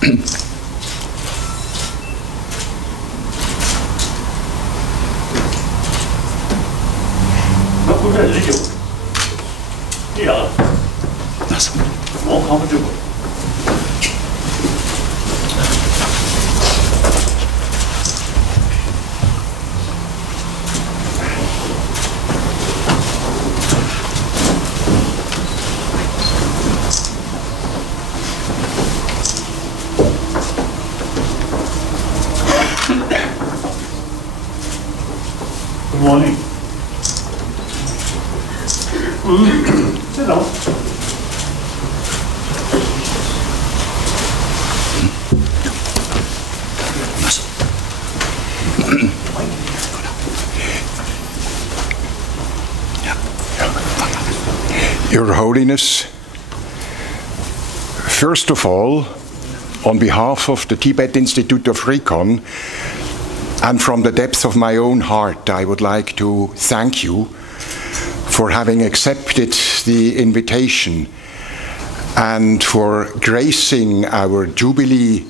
put a little. Yeah. That's more comfortable. Good morning. Sit down. Your Holiness, first of all, on behalf of the Tibet Institute of Recon, and from the depth of my own heart, I would like to thank you for having accepted the invitation and for gracing our Jubilee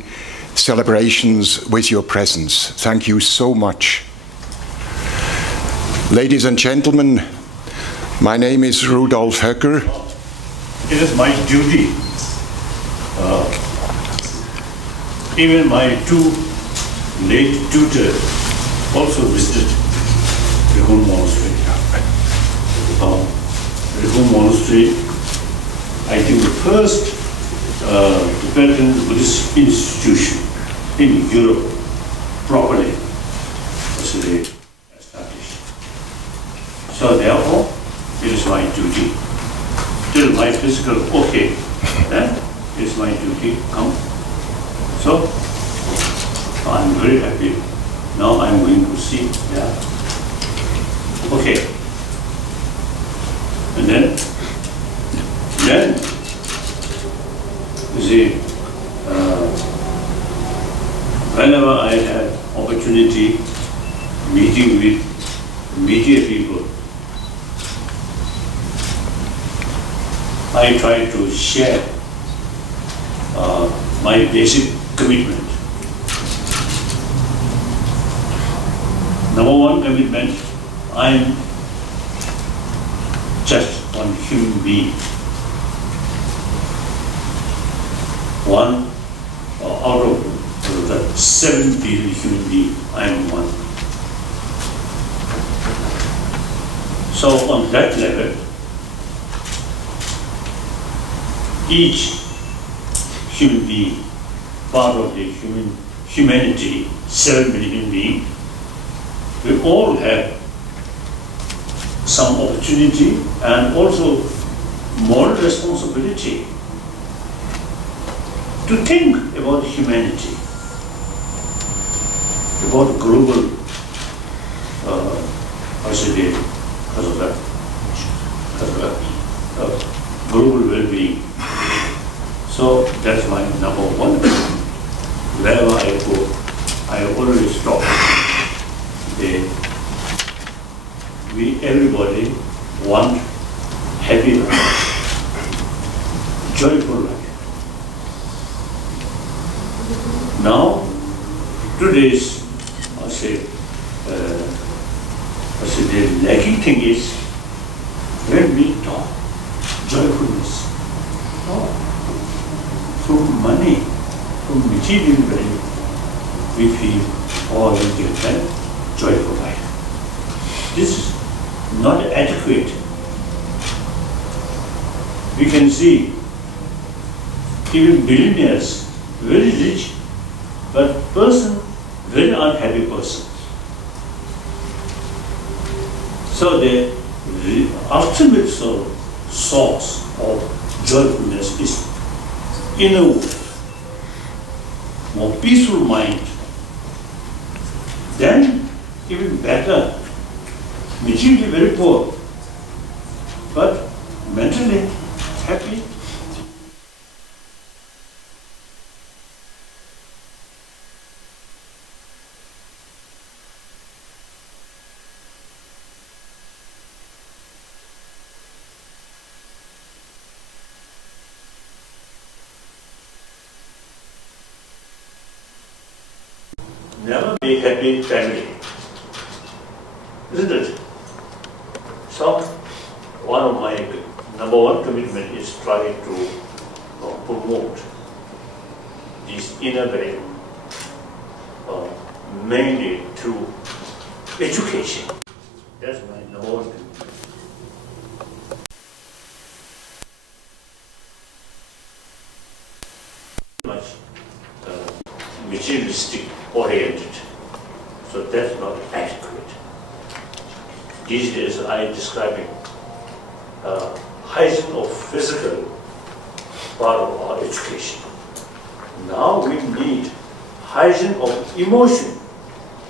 celebrations with your presence. Thank you so much. Ladies and gentlemen, my name is Rudolf Höcker. It is my duty. Even my two late tutors also visited Rihun Monastery. Rihun Monastery, I think the first Tibetan Buddhist institution in Europe properly was established. So therefore, it is my duty. Till my physical okay, then it is my duty to come. So I'm very happy. Now I'm going to see. Yeah. Okay. And then you see, whenever I had opportunity meeting with media people, I try to share my basic commitment. Number one commitment, I am just one human being. One out of the 7 billion human beings, I am one. So on that level, each human being, part of the humanity, 7 billion beings, we all have some opportunity and also moral responsibility to think about humanity, about global, global well-being. So that's my number one. Wherever I go, I always stop. We everybody want happy life, joyful life. Now, today's, the lacking thing is when we talk joyfulness, through money, through material value, we feel, oh, we get that joyful life. This is not adequate. We can see even billionaires, very rich, but person, very unhappy person. So the ultimate source of joyfulness is inner world, more peaceful mind. Then even better, materially very poor, but mentally happy. never be happy family, isn't it? So, one of my number one commitment is trying to promote this inner value, mainly through education. That's my number one commitment. Much materialistic oriented, so that's not adequate. These days I am describing hygiene of physical part of our education. Now we need hygiene of emotion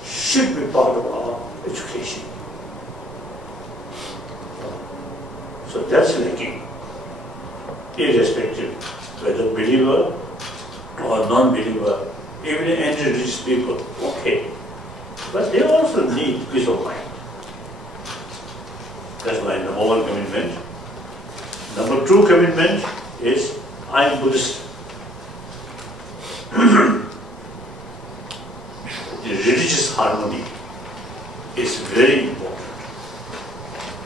should be part of our education. So that's lacking, irrespective whether believer or non-believer, even anti-religious people, okay. But they also need peace of mind. That's my number one commitment. Number two commitment is, I am Buddhist. The religious harmony is very important.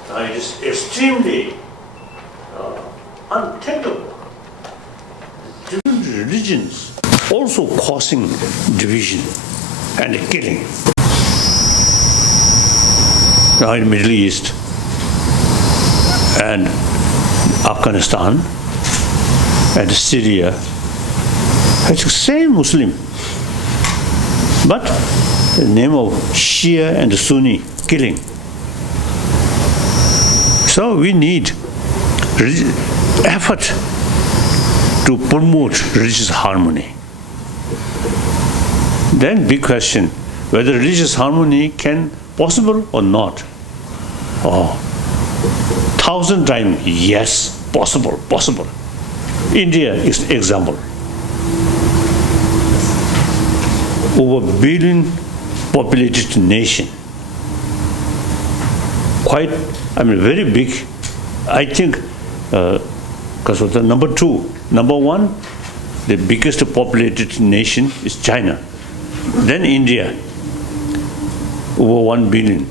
Now it is extremely unthinkable. Different religions also causing division and killing. Now in Middle East and Afghanistan and Syria, it's the same Muslim, but the name of Shia and Sunni killing. So we need effort to promote religious harmony. Then big question, whether religious harmony can possible or not. Oh, 1,000 times yes, possible. India is example. Over billion populated nation. Quite, very big. I think, because of the number two. Number one, the biggest populated nation is China. Then India, over 1 billion.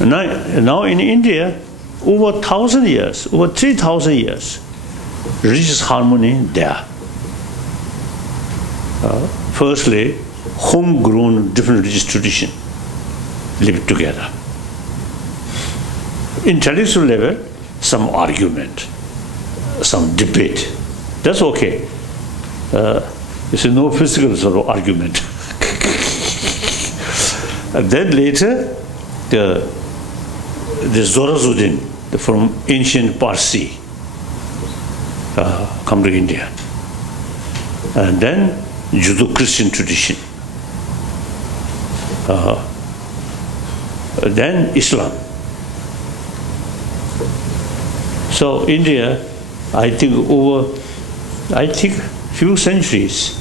Now in India, over 1,000 years, over 3,000 years, religious harmony there. Firstly, homegrown different religious tradition live together. Intellectual level, some argument, some debate. That's okay. It's no physical sort of argument. And then later, the Zoroastrian from ancient Parsi come to India. And then Judeo-Christian tradition. Then Islam. So India, I think few centuries,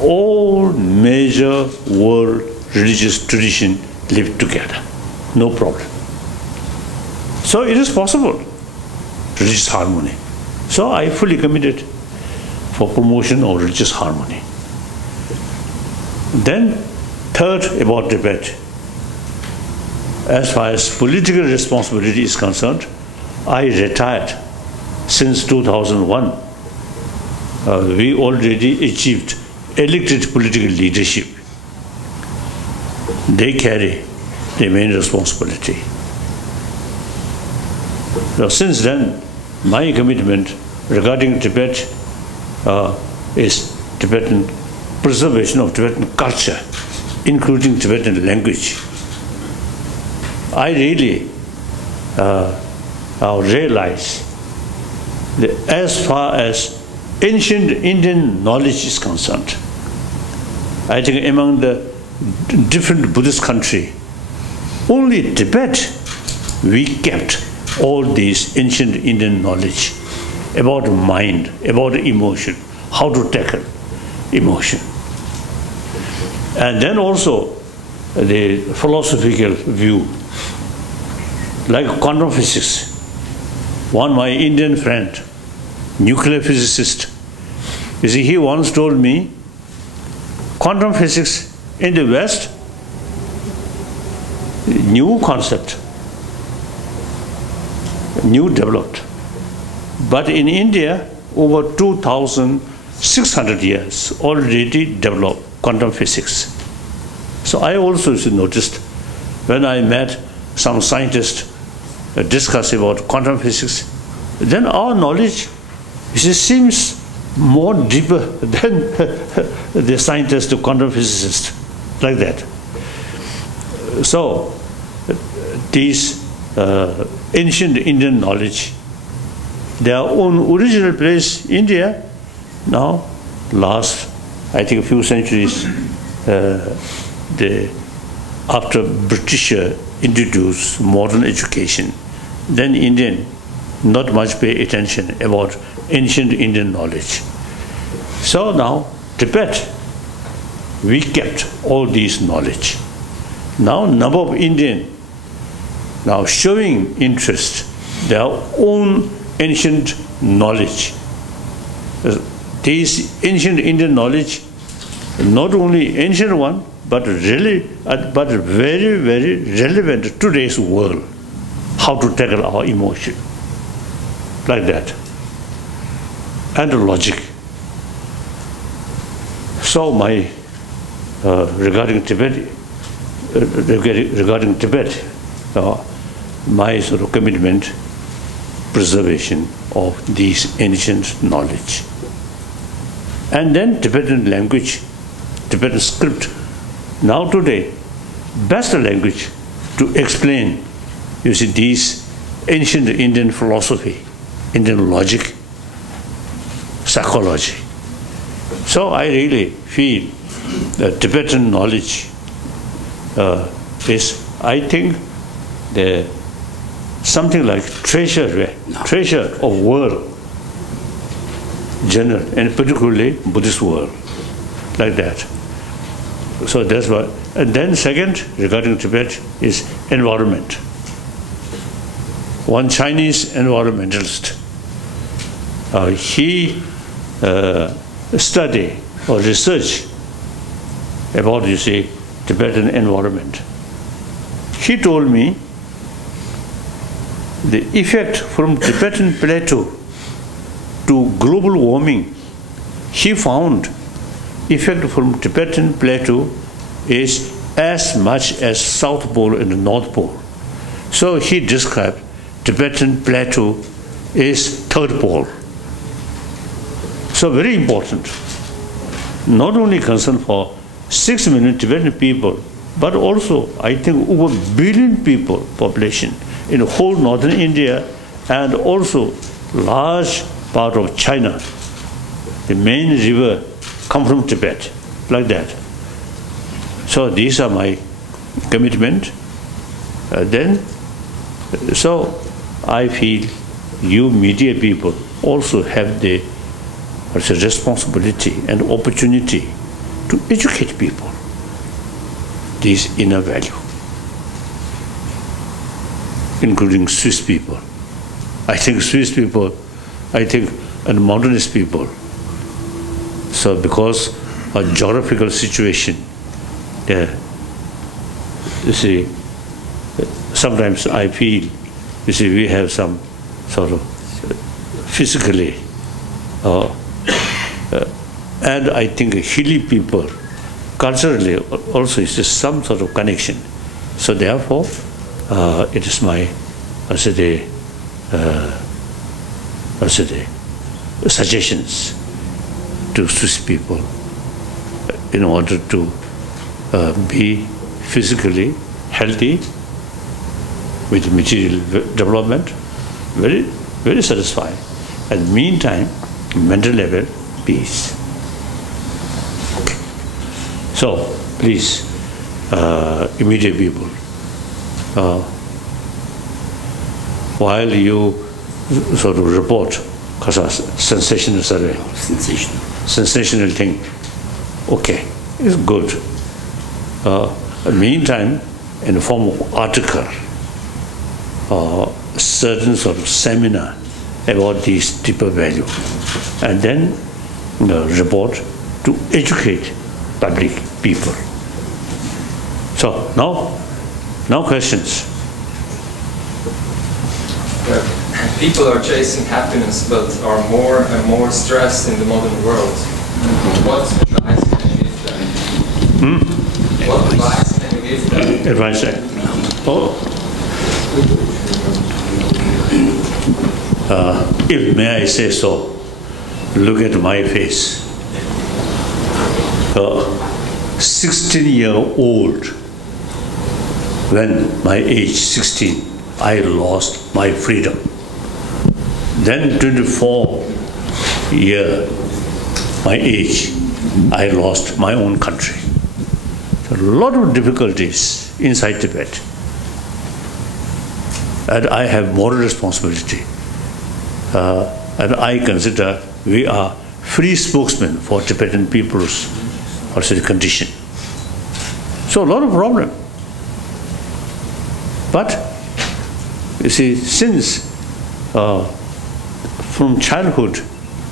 all major world religious tradition live together, no problem. So it is possible, religious harmony. So I fully committed for promotion of religious harmony. Then third, about Tibet. As far as political responsibility is concerned, I retired since 2001. We already achieved elected political leadership. They carry the main responsibility. Now, since then, my commitment regarding Tibet is Tibetan preservation of Tibetan culture, including Tibetan language. I really realize that as far as ancient Indian knowledge is concerned, I think among the different Buddhist countries, only Tibet we kept all these ancient Indian knowledge about mind, about emotion, how to tackle emotion. And then also the philosophical view, like quantum physics. One my Indian friend, nuclear physicist, you see, he once told me, quantum physics In the West, new concept, new developed. But in India, over 2,600 years already developed quantum physics. So I also noticed when I met some scientists discuss about quantum physics, then our knowledge seems more deeper than the scientist, the quantum physicist, like that. So these ancient Indian knowledge, their own original place, India, now last, I think, a few centuries, after British introduced modern education, then Indian not much pay attention about ancient Indian knowledge. So now Tibet, we kept all these knowledge. Now number of Indian now showing interest, their own ancient knowledge. These ancient Indian knowledge, not only ancient one, but really, but very, very relevant to today's world. How to tackle our emotion, like that, and logic. So my regarding Tibet, my sort of commitment, preservation of these ancient knowledge, and then Tibetan language, Tibetan script. Now today, best language to explain, you see, these ancient Indian philosophy, Indian logic, psychology. So I really feel that Tibetan knowledge is, I think, something like treasure of world, general, and particularly Buddhist world, like that. So that's what. And then second, regarding Tibet, is environment. One Chinese environmentalist, he study or research about, you see, Tibetan environment. He told me the effect from Tibetan plateau to global warming, he found effect from Tibetan plateau is as much as South Pole and the North Pole. So he described Tibetan plateau is third pole. So very important. Not only concern for 6 million Tibetan people, but also I think over 1 billion people population in whole northern India, and also large part of China. The main river come from Tibet, like that. So these are my commitment. So I feel you media people also have the responsibility and opportunity to educate people this inner value, including Swiss people. I think Swiss people, and modernist people. So because of geographical situation, you see, sometimes I feel, you see, we have some sort of physically, and I think hilly people, culturally also is just some sort of connection. So therefore, it is my, suggestions to Swiss people in order to be physically healthy with material development, very, very satisfying. And meantime, mental level, peace. Okay. So please, immediate people, while you sort of report, because a sensational survey, sensational thing, okay, it's good. Meantime, in the form of article, certain sort of seminar about these deeper value, and then report to educate public people So no questions. People are chasing happiness, but are more and more stressed in the modern world. What advice can you give them? What advice can you give them? Advice? If may I say so, look at my face. 16-year-old, when my age 16, I lost my freedom. Then 24 year, my age, I lost my own country. So a lot of difficulties inside Tibet. And I have moral responsibility. And I consider we are free spokesmen for Tibetan people's condition. So a lot of problem. But you see, since from childhood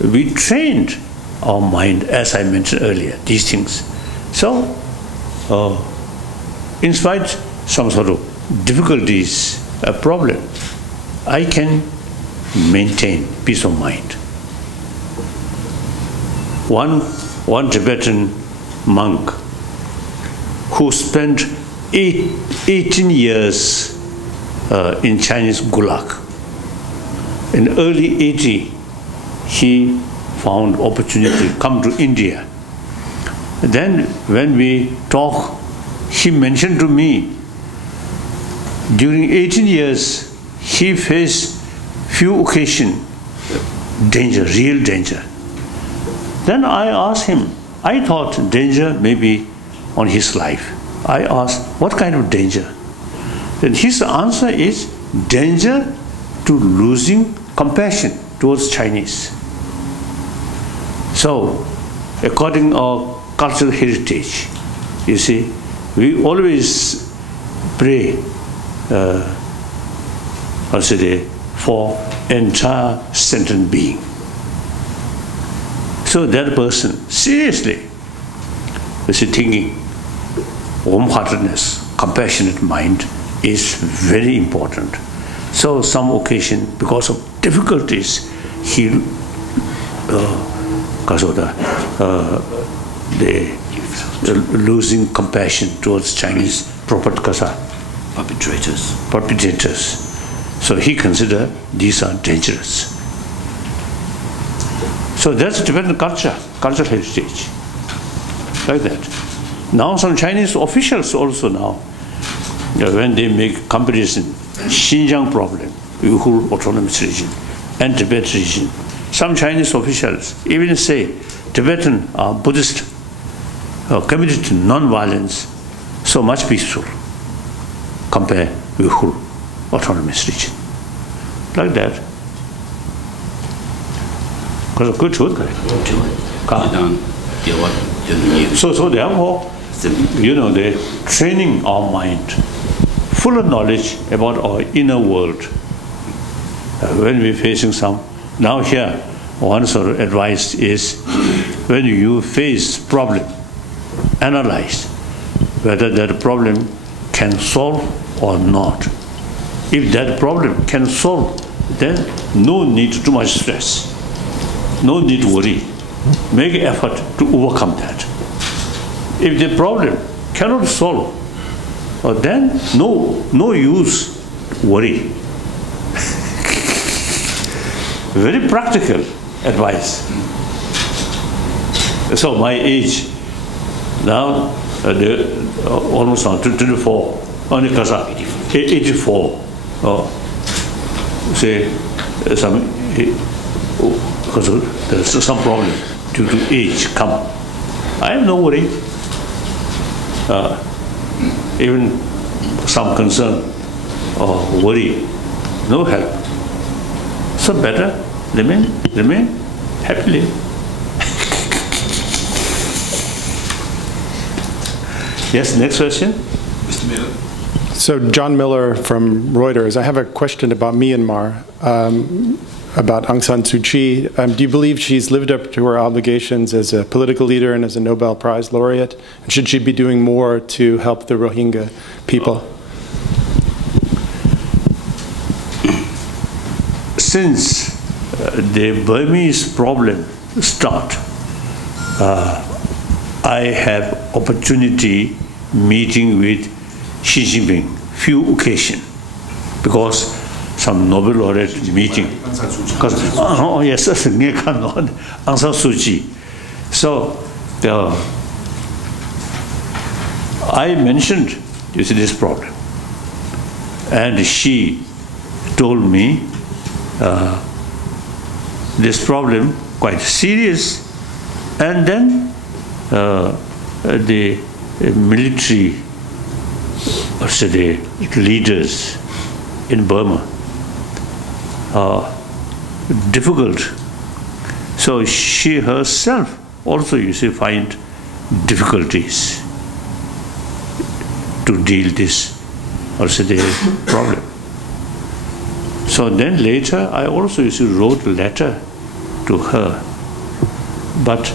we trained our mind, as I mentioned earlier, these things. So in spite some sort of difficulties, a problem, I can maintain peace of mind. One Tibetan monk who spent 18 years in Chinese Gulag. In early 80, he found opportunity to come to India. Then when we talk, he mentioned to me, during 18 years, he faced few occasions, danger, real danger. Then I asked him, I thought danger may be on his life. I asked, what kind of danger? Then his answer is danger to losing compassion towards Chinese. So, according to our cultural heritage, you see, we always pray for entire sentient being. So that person, seriously, is thinking, warm-heartedness, compassionate mind is very important. So some occasion, because of difficulties, he losing compassion towards Chinese perpetrators. So he considered these are dangerous. So that's Tibetan cultural heritage, like that. Now some Chinese officials also now, when they make comparison, Xinjiang problem, Uyghur Autonomous Region, and Tibet region, some Chinese officials even say Tibetan Buddhist committed to non-violence, so much peaceful, compare Uyghur Autonomous Region, like that. So therefore, they're training our mind, full of knowledge about our inner world. When we're facing some, now here, one sort of advice is, when you face problem, analyze whether that problem can solve or not. If that problem can solve, then no need too much stress. No need to worry. Make effort to overcome that. If the problem cannot solve, then no use worry. Very practical advice. So my age, now almost 24, 84. Say because there's some problem due to age come. I have no worry. Even some concern or worry, no help. So better remain happily. Yes, next question. Mr. Miller. So John Miller from Reuters. I have a question about Myanmar. about Aung San Suu Kyi. Do you believe she's lived up to her obligations as a political leader and as a Nobel Prize laureate? And should she be doing more to help the Rohingya people? Since the Burmese problem start, I have opportunity meeting with Xi Jinping few occasions, because some Nobel laureate meeting. Because oh yes, Aung San Suu Kyi. So I mentioned this problem, and she told me this problem quite serious, and then the military, or say the leaders in Burma are difficult. So she herself also, you see, find difficulties to deal this, or say the problem. So then later I also, you see, wrote a letter to her, but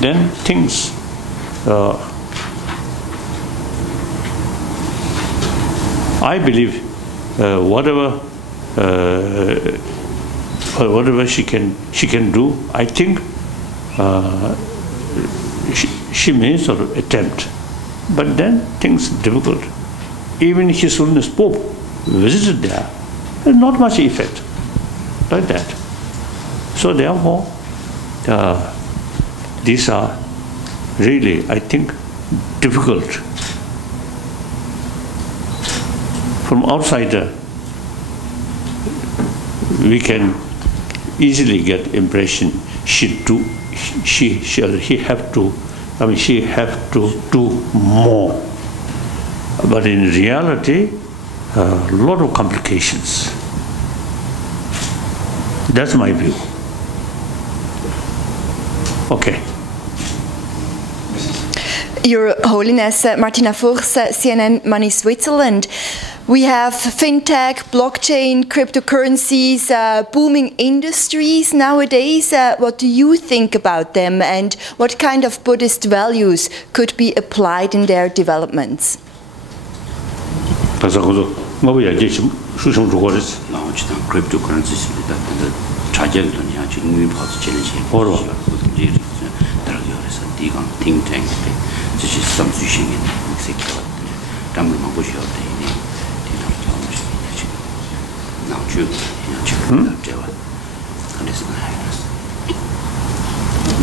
then things I believe whatever she can do, I think she may sort of attempt, but then things difficult. Even His Holiness Pope visited there, not much effect like that. So therefore, these are really, I think, difficult. From outsider, we can easily get impression she have to do more. But in reality, a lot of complications. That's my view. Okay. Your Holiness, Martina Fuchs, CNN Money Switzerland. We have fintech, blockchain, cryptocurrencies, booming industries nowadays. What do you think about them, and what kind of Buddhist values could be applied in their developments?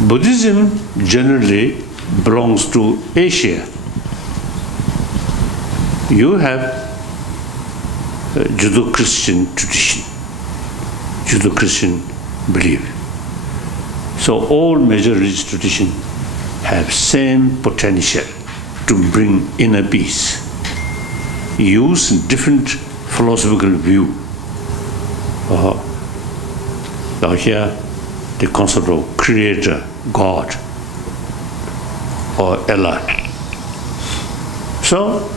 Buddhism generally belongs to Asia. You have Judeo-Christian tradition, Judeo-Christian belief. So all major religious traditions have same potential to bring inner peace. Use different philosophical view. Now here, the concept of creator, God, or Allah. So,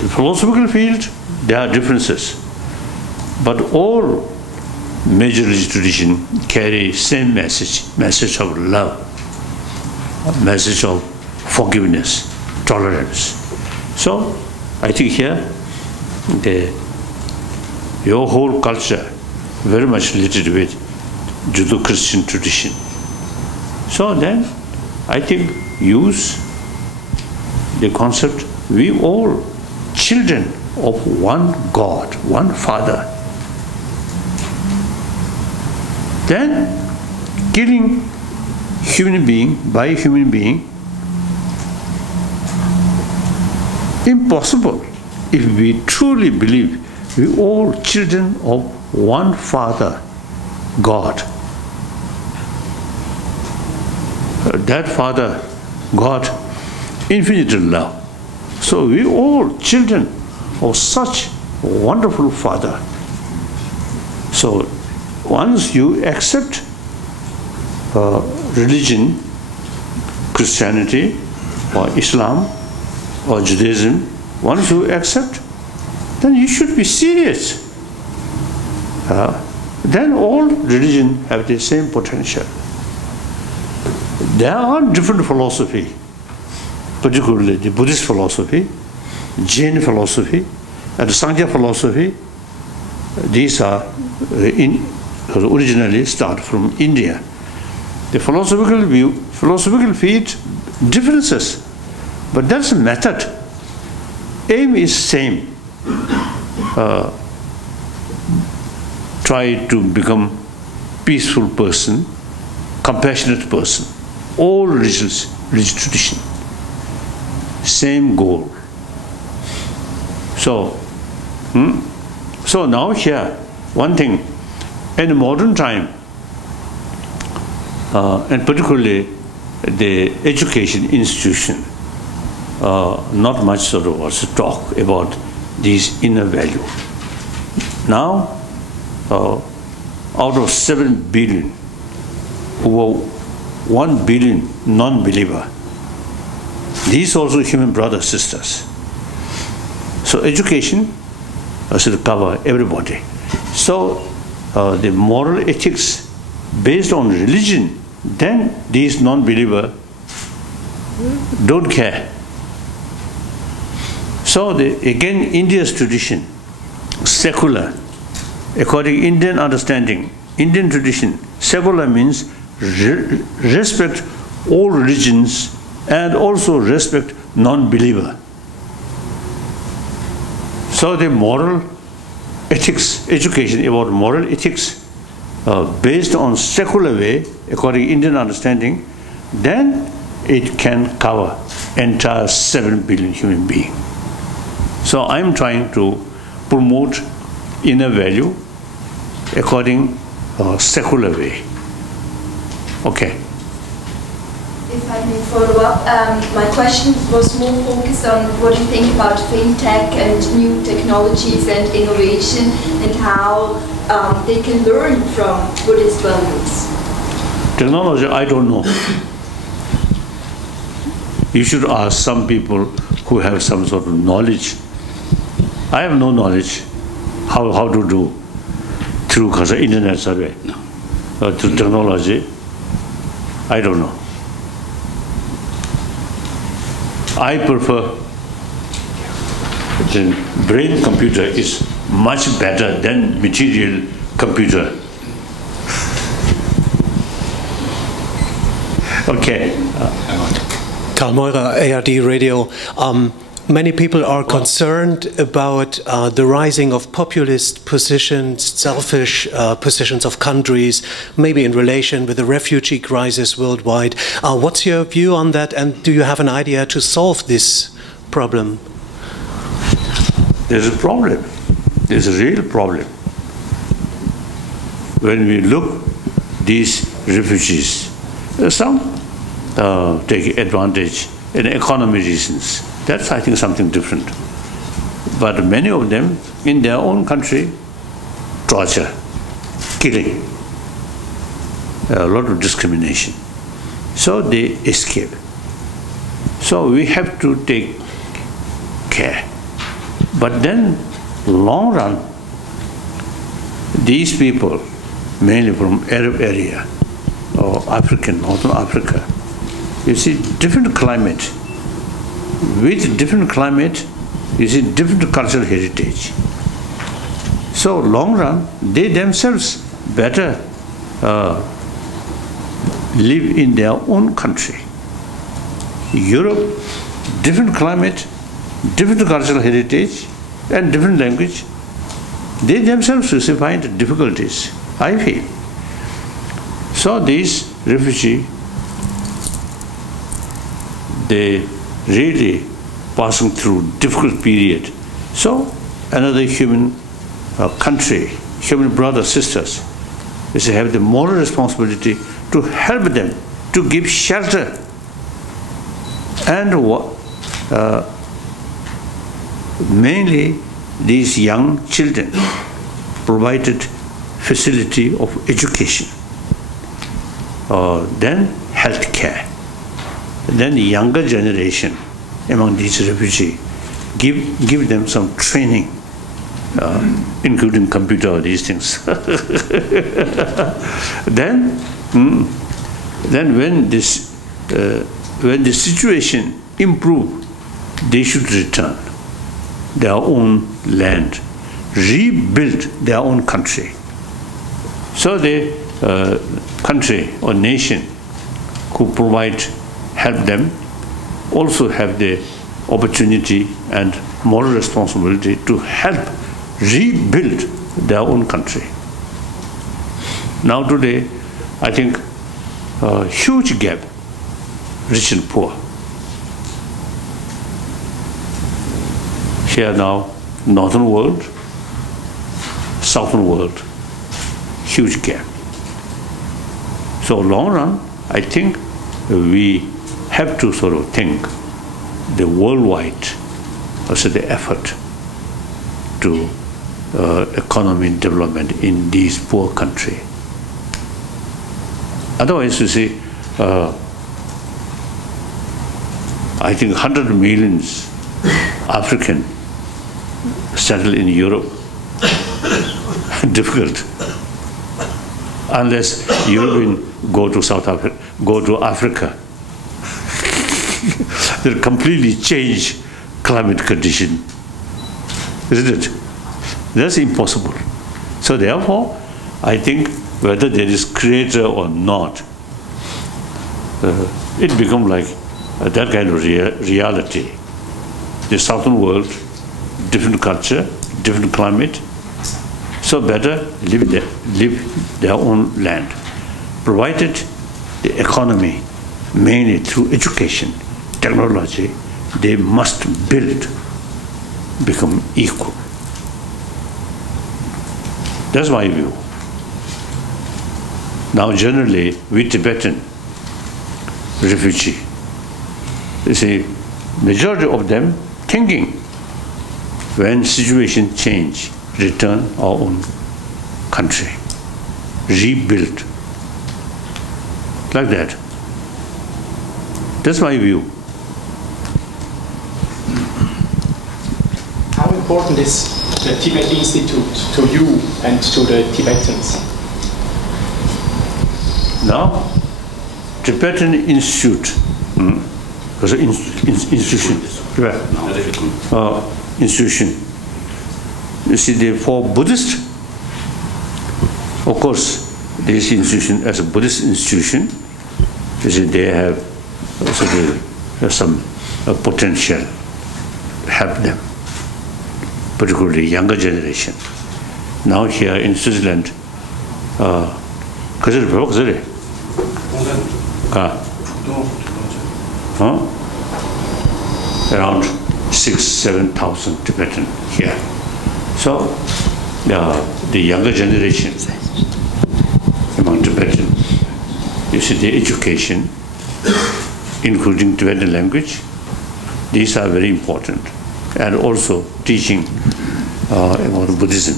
in philosophical field, there are differences, but all major religious traditions carry same message of love, a message of forgiveness, tolerance. So, I think here, your whole culture very much related with Judeo-Christian tradition. So then, I think use the concept, we all children of one God, one Father. Then, killing human being by human being, impossible if we truly believe we all children of one Father, God. That Father, God, infinite love. So we all children of such wonderful Father. So once you accept religion, Christianity or Islam or Judaism, once you accept, then you should be serious then all religion have the same potential. There are different philosophy, particularly the Buddhist philosophy, Jain philosophy, and the Sangha philosophy. These are originally start from India. The philosophical field differences, but that's a method. Aim is same. Try to become peaceful person, compassionate person. All religious tradition, same goal. So, so now here, one thing, in modern time, and particularly the education institution, not much sort of was talk about these inner value. Now, out of 7 billion, over 1 billion non-believer, these also human brothers, sisters. So education should cover everybody. So the moral ethics based on religion, then these non-believer don't care. So again, India's tradition, secular, according Indian understanding, Indian tradition, secular means respect all religions and also respect non-believer. So the moral ethics, education about moral ethics based on secular way, according Indian understanding, then it can cover entire 7 billion human beings. So I'm trying to promote inner value according secular way. Okay. If I may follow up, my question was more focused on what you think about fintech and new technologies and innovation and how they can learn from Buddhist values. Technology, I don't know. You should ask some people who have some sort of knowledge. I have no knowledge how to do through internet survey, through technology. I don't know. I prefer the brain computer is much better than material computer. Okay. Karl Meurer, ARD Radio. Many people are concerned about the rising of populist positions, selfish positions of countries, maybe in relation with the refugee crisis worldwide. What's your view on that, and do you have an idea to solve this problem? There's a problem. There's a real problem. When we look these refugees, some take advantage in economic reasons. That's, I think, something different. But many of them, in their own country, torture, killing, a lot of discrimination. So they escape. So we have to take care. But then, long run, these people, mainly from Arab area, or African, Northern Africa, you see different climate. With different climate, you see different cultural heritage. So long run, they themselves better live in their own country. Europe, different climate, different cultural heritage, and different language. They themselves will find difficulties, I feel. So these refugees, they really passing through difficult period. So another human country, human brothers, sisters, they have the moral responsibility to help them, to give shelter, and mainly these young children provided facility of education, then health care. Then the younger generation among these refugees, give them some training including computer, these things. Then when the situation improves, they should return their own land, rebuild their own country. So the country or nation who help them also have the opportunity and moral responsibility to help rebuild their own country. Now today, I think a huge gap, rich and poor. Here now, northern world, southern world, huge gap. So long run, I think we have to sort of think the worldwide, also the effort to economic development in these poor countries. Otherwise, you see, I think 100 millions African settle in Europe. Difficult. Unless European go to South Africa, go to Africa. They'll completely change climate condition, isn't it? That's impossible. So therefore, I think whether there is creator or not, it becomes like that kind of reality. The southern world, different culture, different climate, so better live their own land, provided the economy, mainly through education, technology, they must build, become equal. That's my view. Now generally, we Tibetan refugee, you see, majority of them thinking when situation change, return our own country, rebuild, like that. That's my view. How important is the Tibet Institute to you and to the Tibetans? Now, Tibetan Institute, was an institution, institution. You see, for Buddhist, of course, this institution as a Buddhist institution, you see, they have some potential to help them, particularly younger generation. Now here in Switzerland, around 6,000–7,000 Tibetan here. So the younger generation among Tibetan, you see, the education, including Tibetan language, these are very important, and also teaching about Buddhism.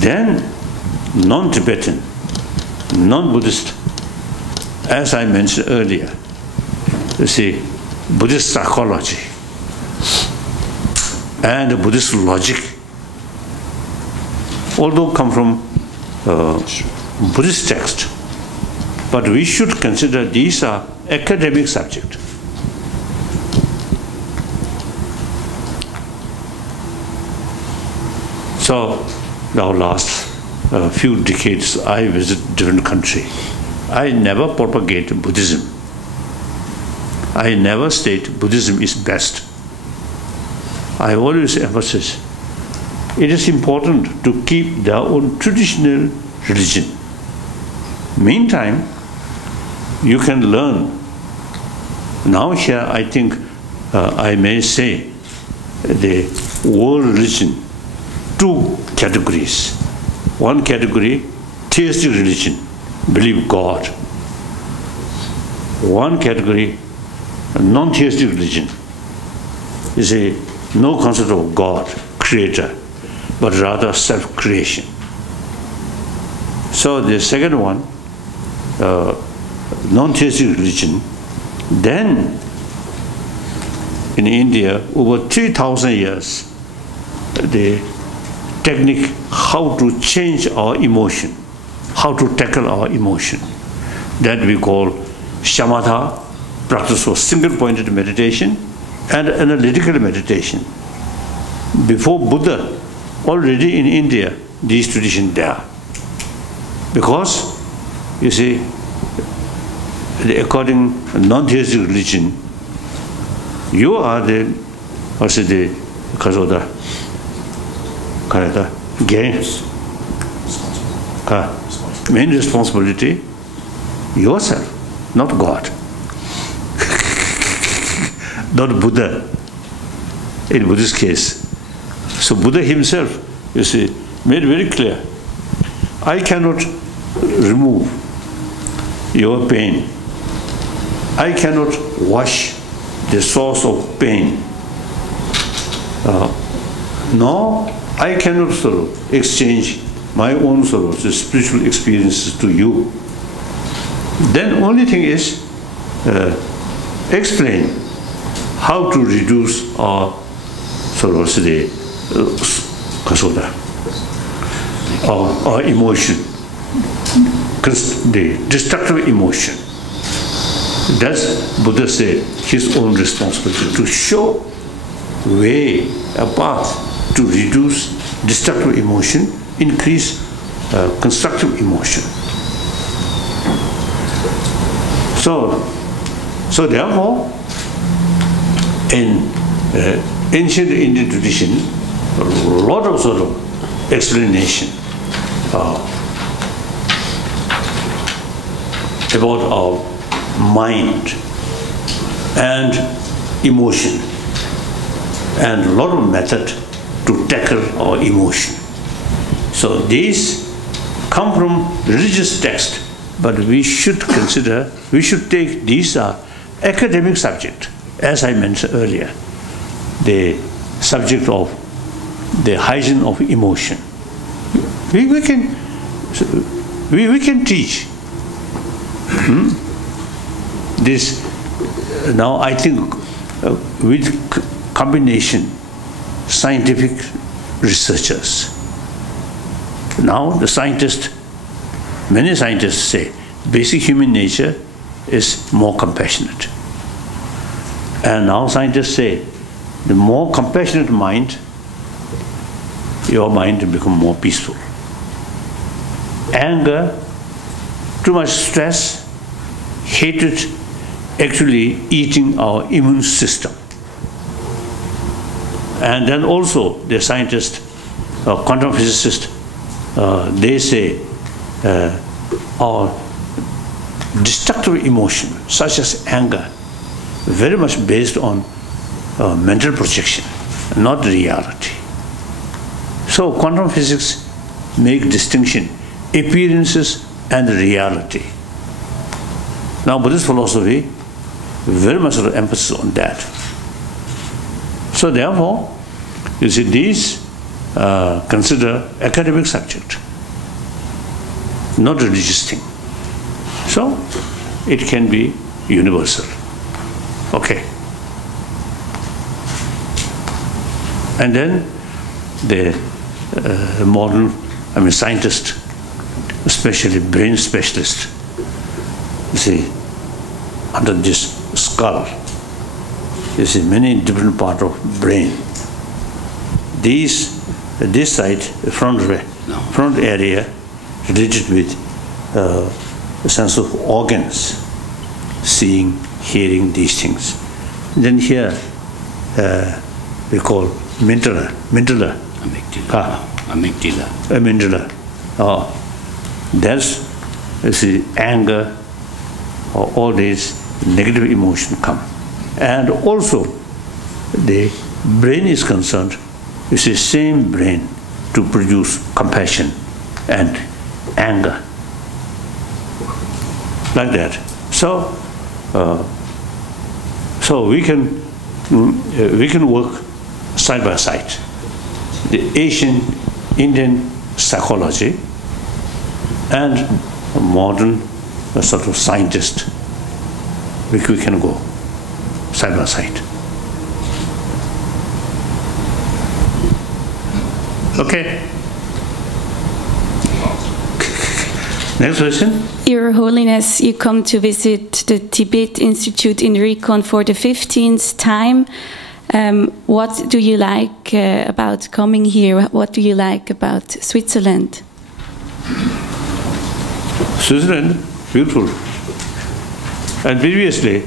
Then non-Tibetan, non-Buddhist, as I mentioned earlier, you see, Buddhist psychology and Buddhist logic, although come from Buddhist text, but we should consider these are academic subjects. So now last few decades I visit different countries. I never propagate Buddhism. I never state Buddhism is best. I always emphasize it is important to keep their own traditional religion. Meantime, you can learn. Now here I think I may say the world religion, two categories. One category, theistic religion, believe God. One category, non-theistic religion, is no concept of God, creator, but rather self-creation. So the second one, non-theistic religion, then in India, over 3,000 years, the technique how to change our emotion, how to tackle our emotion. That we call shamatha, practice of single-pointed meditation, and analytical meditation. Before Buddha, already in India, these traditions there. Because, you see, according to non-theistic religion, you are the, what's the, kazoda, karata, gains, main responsibility, yourself, not God. Not Buddha, in Buddhist case. So Buddha himself, you see, made very clear, I cannot remove your pain. I cannot wash the source of pain. Nor I cannot sort of exchange my own sorrows, the spiritual experiences to you. Then only thing is explain how to reduce our sorrows, the our emotion, the destructive emotion. That's Buddha said his own responsibility to show way, a path to reduce destructive emotion, increase constructive emotion. So therefore, in ancient Indian tradition, a lot of sort of explanation about our mind and emotion, and a lot of method to tackle our emotion. So these come from religious text, but we should consider, we should take these are academic subject, as I mentioned earlier, the subject of the hygiene of emotion. We can teach this now. I think with combination scientific researchers. Now the scientists, many scientists say basic human nature is more compassionate. And now scientists say the more compassionate mind, your mind will become more peaceful. Anger, too much stress, hatred, actually eating our immune system. And then also the scientists, quantum physicists, they say our destructive emotion, such as anger, very much based on mental projection, not reality. So quantum physics make distinction, appearances and reality. Now Buddhist philosophy very much emphasis on that. So therefore, you see, these consider academic subject, not religious thing. So it can be universal. Okay. And then the modern, scientist, especially brain specialist, you see, under this skull, you see many different parts of brain. This side, front area, related with sense of organs, seeing, hearing, these things. Then here we call amygdala. That's, you see, anger, or all these negative emotions come. And also, the brain is concerned, it's the same brain to produce compassion and anger. Like that. So, so we can work side by side. The Asian Indian psychology and a modern sort of scientist, we can go side by side. Okay. Next question. Your Holiness, you come to visit the Tibet Institute in Recon for the 15th time. What do you like about coming here? What do you like about Switzerland? Switzerland, beautiful. And previously,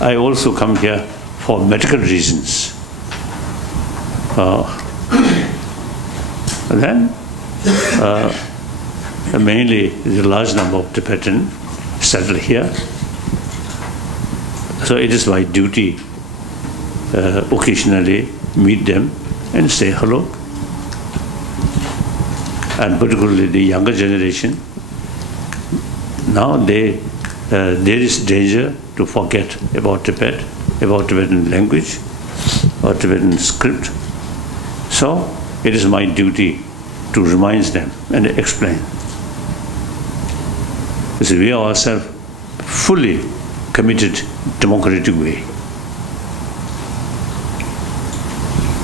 I also come here for medical reasons. And then, mainly the large number of Tibetans settled here. So it is my duty occasionally meet them and say hello. And particularly the younger generation, now there is danger to forget about Tibet, about Tibetan language, or Tibetan script. So it is my duty to remind them and explain. So we are ourselves fully committed democratic way.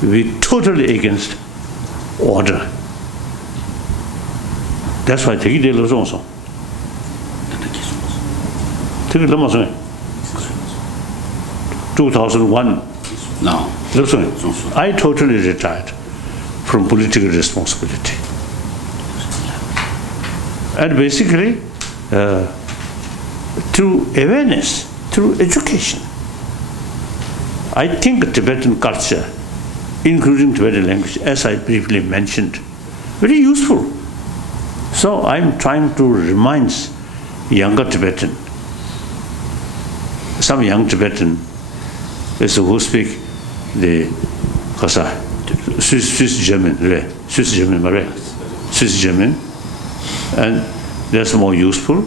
We totally against order. That's why take it also. Take it 2001. No. I totally retired from political responsibility. And basically, through awareness, through education, I think Tibetan culture, including Tibetan language, as I briefly mentioned, very useful. So I'm trying to remind younger Tibetan, some young Tibetan who speak the Swiss German, and that's more useful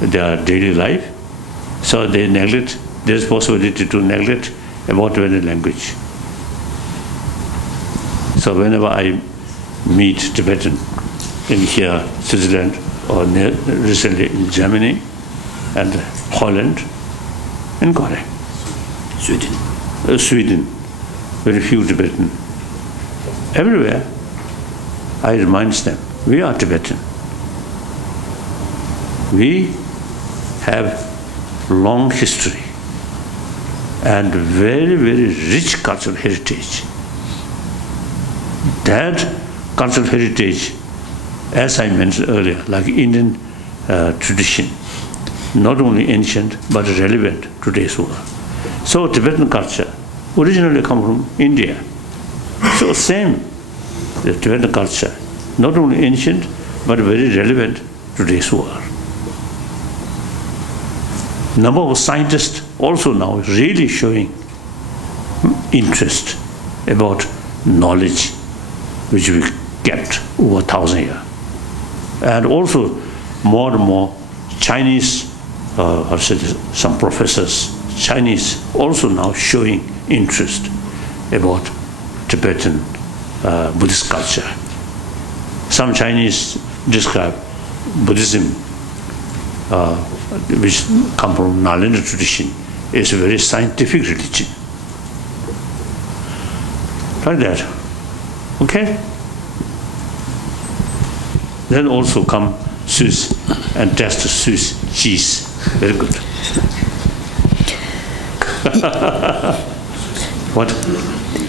in their daily life. So they neglect, there's possibility to neglect about Tibetan language. So whenever I meet Tibetan in here, Switzerland, or recently in Germany, and Holland, and Korea, Sweden, very few Tibetan. Everywhere, I remind them, we are Tibetan. We have long history and very, very rich cultural heritage. That cultural heritage, as I mentioned earlier, like Indian tradition, not only ancient but relevant to today's world. So Tibetan culture originally come from India. So same, the Tibetan culture, not only ancient but very relevant to today's world. Number of scientists also now really showing interest about knowledge which we kept over 1,000 years. And also more and more Chinese, some professors, Chinese also now showing interest about Tibetan Buddhist culture. Some Chinese describe Buddhism, which come from Nalanda tradition, is a very scientific religion. Like that. Okay? Then also come Swiss and test Swiss cheese. Very good. What?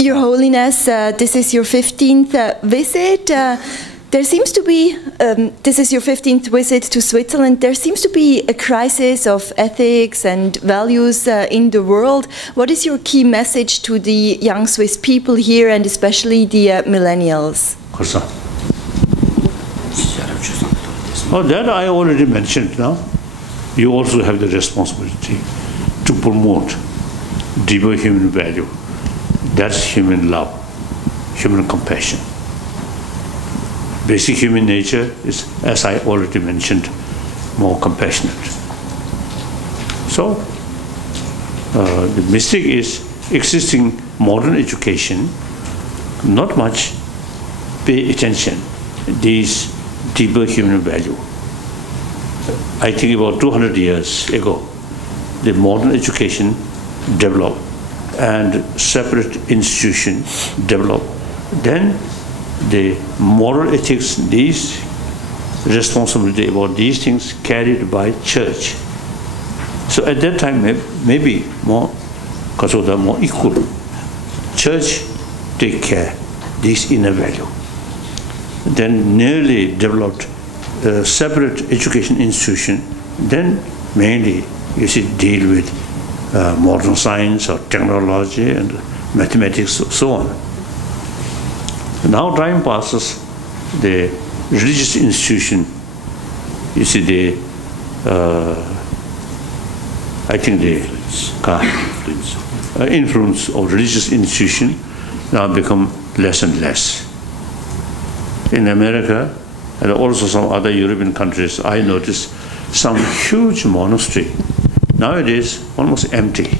Your Holiness, this is your 15th visit. There seems to be, this is your 15th visit to Switzerland, there seems to be a crisis of ethics and values in the world. What is your key message to the young Swiss people here and especially the millennials? Oh, that I already mentioned now. You also have the responsibility to promote deeper human value. That's human love, human compassion. Basic human nature is, as I already mentioned, more compassionate. So, the mistake is existing modern education, not much pay attention these deeper human value. I think about 200 years ago, the modern education developed and separate institutions developed. Then the moral ethics, these responsibility about these things carried by church. So at that time, maybe more, because of the more equal, church take care this inner value. Then nearly developed a separate education institution. Then mainly you see deal with modern science or technology and mathematics, so on. Now time passes, the religious institution, you see the, I think the influence of religious institution now become less and less. In America and also some other European countries, I noticed some huge monastery, nowadays almost empty,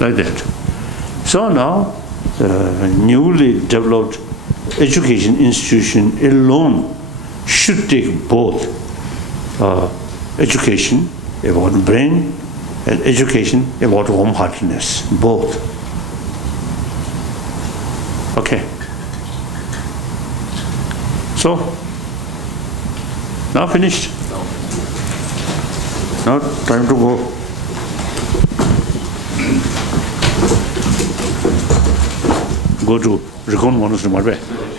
like that. So now the newly developed education institution alone should take both education about brain and education about warm-heartedness, both. Okay. So, now finished. Now time to go. Go to Recon Monastery, Malbe.